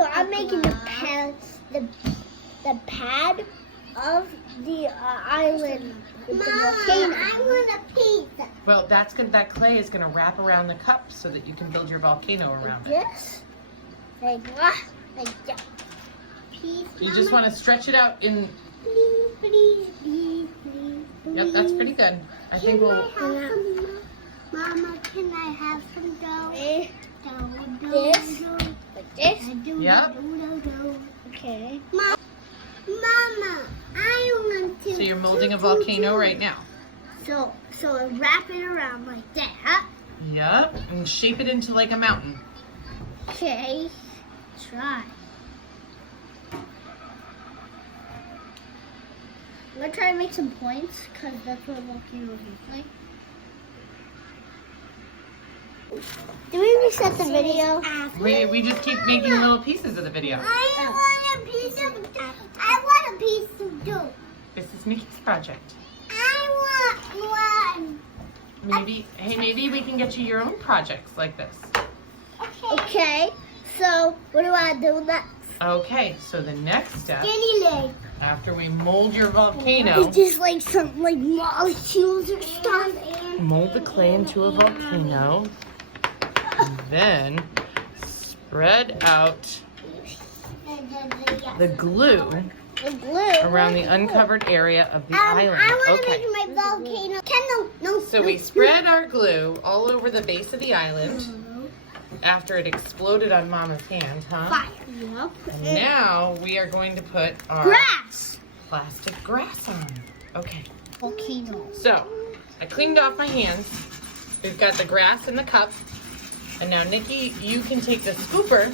So I'm making the pad of the island with the volcano. I want a pizza. Well, that clay is gonna wrap around the cup so that you can build your volcano around it. Yes. Like that. You just want to stretch it out in. Please. Yep, that's pretty good. I think we'll. Mama, can I have some dough? This. Like this. Yep. Okay. Mama, I want to. So you're molding a volcano right now. So wrap it around like that. Yep, and shape it into like a mountain. Okay. Try. I'm gonna try to make some points because that's what volcanoes look like. Did we reset the video? We just keep making little pieces of the video. I want a piece of dough. This is Nicky's project. I want one. Maybe we can get you your own projects like this. Okay. So what do I do next? Okay, so the next step, Skinny leg. after we mold your volcano, Is this like some like molecules or stuff? mold the clay into a volcano, and then spread out the glue around the uncovered area of the island. I want to make my volcano. So we spread our glue all over the base of the island after it exploded on Mama's hand, huh? Fire. Yep. And now we are going to put our Grass. plastic grass on. Okay. Volcano. So I cleaned off my hands. We've got the grass in the cup. And now, Nicky, you can take the scooper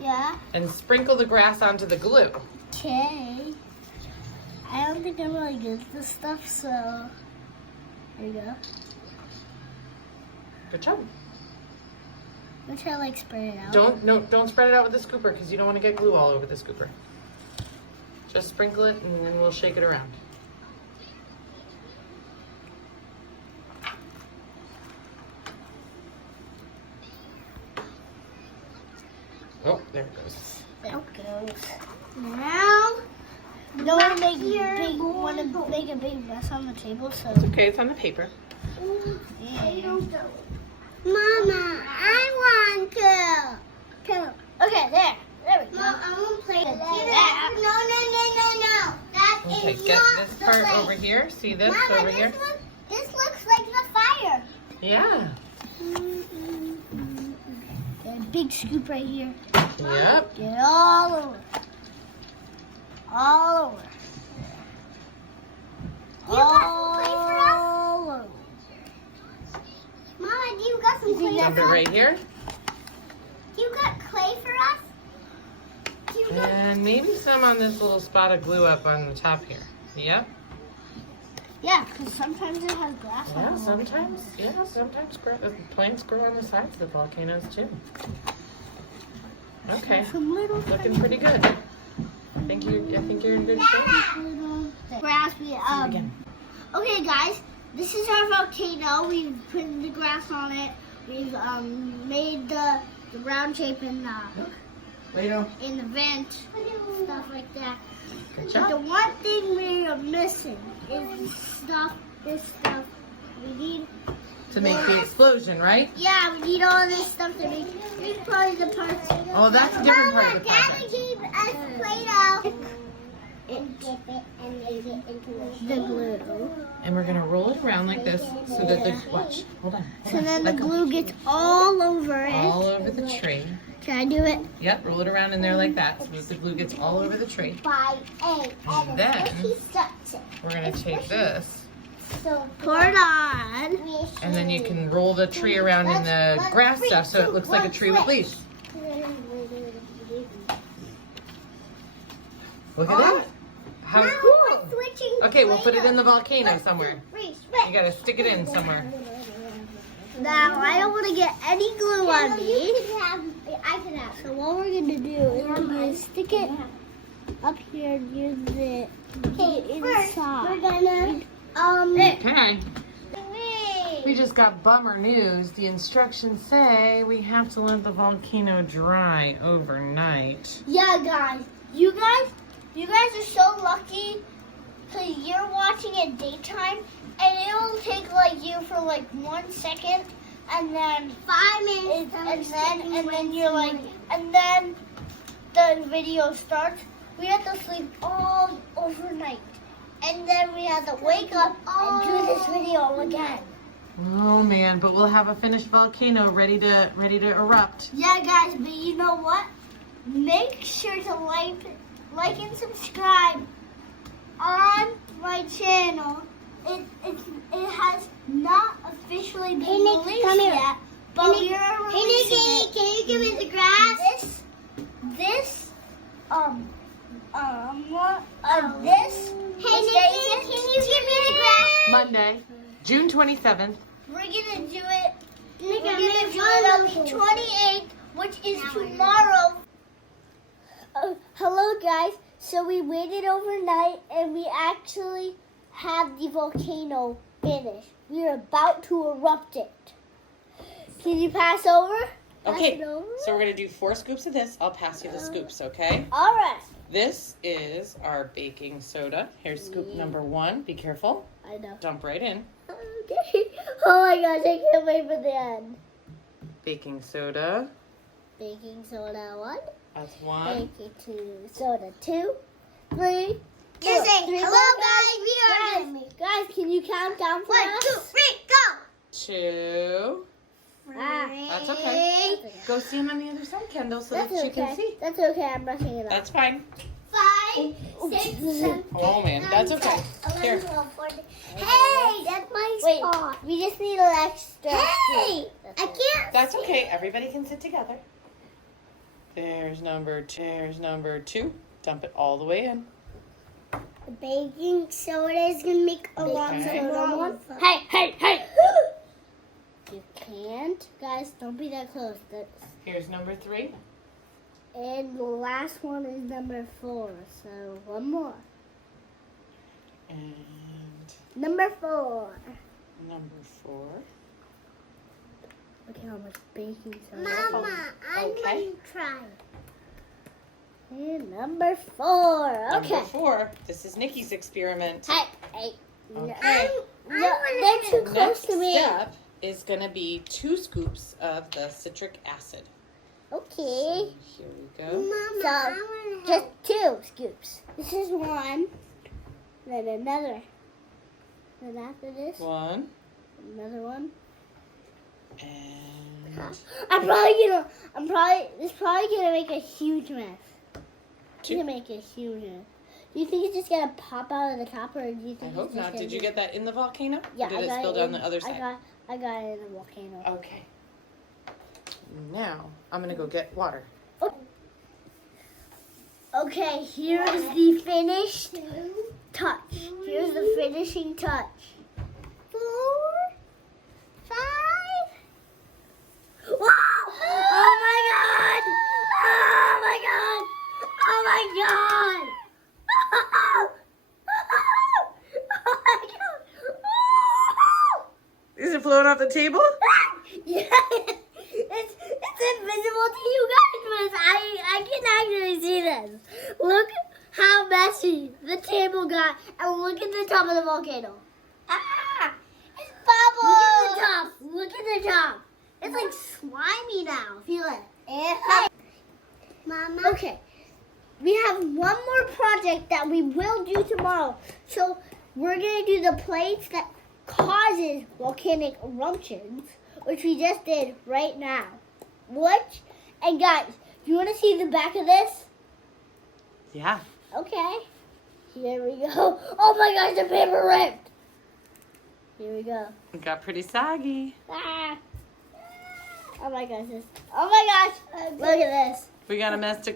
Yeah. and sprinkle the grass onto the glue. Okay. I don't think I'm really good at this stuff, so there you go. Good job. I'm gonna try to like spread it out. Don't spread it out with the scooper because you don't want to get glue all over the scooper. Just sprinkle it and then we'll shake it around. Oh, there it goes. There it goes. Now, don't want to make a big mess on the table, so. It's okay, it's on the paper. Yeah. Mama, I want to. Okay, there we go. Mom, I want to play that. No. That Okay, is get not this the part way. over here. See this Mama, over here? This looks like the fire. Yeah. Got a big scoop right here. Yep. Get all over. All over. All over. Mama, do you got some clay? Dump it right here. Do you got clay for us? And maybe some on this little spot of glue up on the top here. Yep. Yeah, because sometimes it has grass on Yeah, it. sometimes plants grow on the sides of the volcanoes too. Okay, Some little looking pretty good. I think you're in good shape. grass. Again. Okay, guys, this is our volcano. We've put the grass on it. We've made the round shape in the vent, stuff like that. Good But job. the one thing we are missing is this stuff. We need. To make the explosion, right? Yeah, we need all this stuff to make. This probably the parts. Oh, that's a different part of the Daddy project. gave us Play-Doh. And dip it and make it into the glue. And we're gonna roll it around like this so that the hold on. So then the glue gets all over it. All over the tree. Can I do it? Yep, roll it around in there like that so that the glue gets all over the tree. By A. And then Starts it. we're gonna take this So pour it on. and then you can roll the tree around in the grass stuff so it looks like a tree with leaves. Look at that. How cool. Okay, we'll put it in the volcano somewhere. You gotta stick it in somewhere. Now, I don't want to get any glue on me. So what we're going to do is we're going to stick it up here near the inside. We're going to, Okay. We just got bummer news. The instructions say we have to let the volcano dry overnight. Yeah, guys. You guys are so lucky because you're watching it daytime, and it'll take like you for like 1 second, and then 5 minutes, and then you're like, and then the video starts. We have to sleep all overnight, and then we have to wake up and do this video again. Oh man, but we'll have a finished volcano ready to erupt. Yeah, guys, but you know what? Make sure to like and subscribe on my channel. It has not officially been released yet, but we are releasing it. Can you give me the grass? This. Hey, Nicky, can you give me the grass? Monday, June 27th. We're gonna do it. We're gonna do it on the 28th, which is tomorrow. Hello, guys. So we waited overnight, and we actually have the volcano finished. We are about to erupt it. Can you pass over? Okay, so we're going to do 4 scoops of this. I'll pass you the scoops, okay? All right. This is our baking soda. Here's scoop number 1. Be careful. I know. Dump right in. Okay. Oh my gosh, I can't wait for the end. Baking soda. Baking soda 1. That's 1. Baking soda 2, 3. Just say, three, hello guys, we are Guys, can you count down for 1, us? 2, 3, go! 2. That's okay. Go stand on the other side, Kendall, so that you can see. That's okay, I'm brushing it off. That's fine. 5, 6, 7, Oh man, that's okay. 11, Here. 12, 14. Hey, that's my Wait, spot. we just need an extra. Hey, That's I it. can't. That's okay. Everybody can sit together. There's number 2. Dump it all the way in. The baking soda is going to make a lot Okay. of Hey, hey, hey! You can't. Guys, don't be that close. Here's number 3. And the last one is number 4, so one more. And Number 4. number 4. Look how much baking soda. Mama, I'm Okay. going to try. And number 4. Okay. Number 4. This is Nicky's experiment. Hey, hey. Okay. They're too close Next to me. step is going to be 2 scoops of the citric acid. Okay. Here we go. Mama, So, I want to just 2 scoops. This is 1. Then another. Then after this, 1 another one. and This is probably gonna make a huge mess. It's 2. gonna make a huge mess. Do you think it's just gonna pop out of the top, or do you I think hope it's just not. gonna Did you be- get that in the volcano? Yeah, Or did I it got spill it down in, the other side? I got it in the volcano. Okay. Now, I'm going to go get water. Okay, here is the finished touch. Here's the finishing touch. 4, 5. Wow! Oh my god! Oh my god! Oh my god! Oh my god! Is it flowing off the table? Yeah, it's invisible to you guys, but I can actually see this. Look how messy the table got, and look at the top of the volcano. Ah! It's Look bubbles! at the top. Look at the top. It's like slimy now. Feel it. Yeah. Mama. Okay. We have one more project that we will do tomorrow. So we're going to do the plates that causes volcanic eruptions, which we just did right now. And guys, do you want to see the back of this? Yeah. Okay. Here we go. Oh my gosh, the paper ripped. Here we go. It got pretty saggy. Ah. Oh my gosh. Oh my gosh. Look at this. We got a mess to